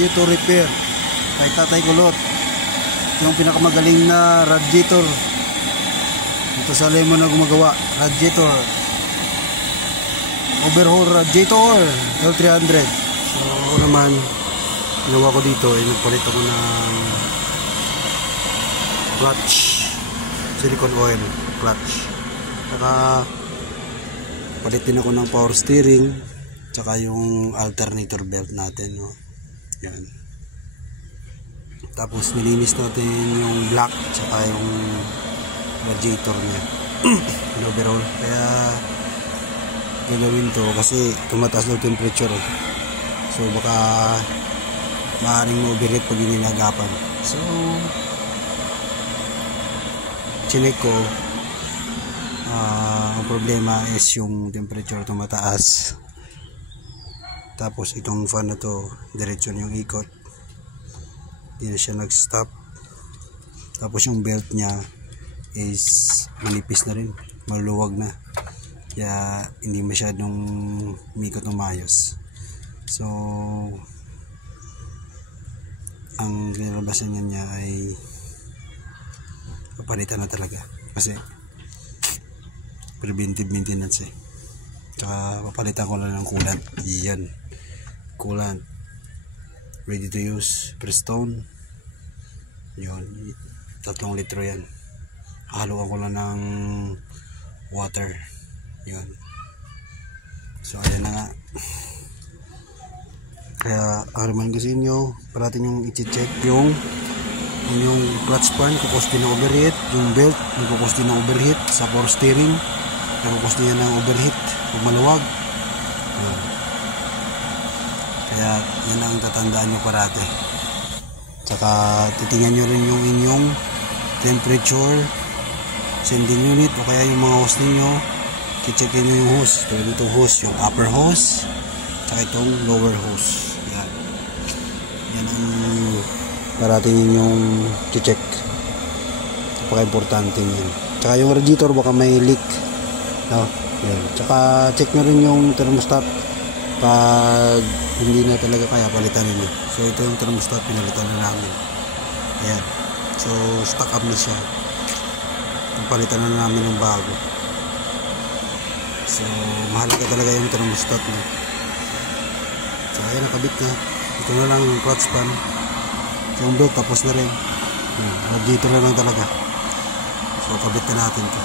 radiator repair kay Tatay Kulot, yung pinakamagaling na radiator dito sa Lemon na gumagawa. Radiator, overhaul radiator L300. So ako naman, ginawa ko dito ay nagpalit ako ng clutch, silicone oil clutch, saka palit din ako ng power steering, tsaka yung alternator belt natin, no? Yan. Tapos nilinis natin yung black tsaka yung radiator niya. Overall, kaya gagawin to kasi tumataas daw temperature eh. So baka maaaring ma-overheat pag inilagapan. So chinek ko, ang problema is yung temperature tumataas. Tapos itong fan na to, diretsyon yung ikot, hindi na siya nag-stop. Tapos yung belt niya is manipis na rin, maluwag na, kaya hindi masyadong umikot ng maayos. So ang kinalabasan niya ay papalitan na talaga kasi preventive maintenance eh. Tsaka papalitan ko na ng coolant. Yan, coolant ready to use, Prestone. Yun, 3 litro yan. Haluan ko lang ng water. Yun. So ayan na nga. Kaya ang naman ko sa inyo, parating yung i-check yung clutch pan, kukos din ng overheat. Yung belt, kukos din ng overheat. Sa power steering, kukos din ng overheat pag maluwag. Yun. Kaya yan ang tatandaan nyo parate. Tsaka titingnan nyo rin yung inyong temperature sending unit o kaya yung mga hose ninyo. Checkin nyo yung hose. Tulad itong hose, yung upper hose tsaka itong lower hose. Yan. Yan ang parating yung check. Napaka-importante yan. Tsaka yung radiator baka may leak, no? Yan. Tsaka check nyo rin yung thermostat. Pag hindi na talaga kaya, palitan rin. So ito yung thermostat, pinalitan na namin. Ayan. So stock up na siya. Palitan na namin ng bago. So mahalaga talaga yung thermostat na. So ayan, nakabit na. Ito na lang yung clutch pan. So yung belt tapos na rin. Dito na lang talaga. So kabit na natin ito.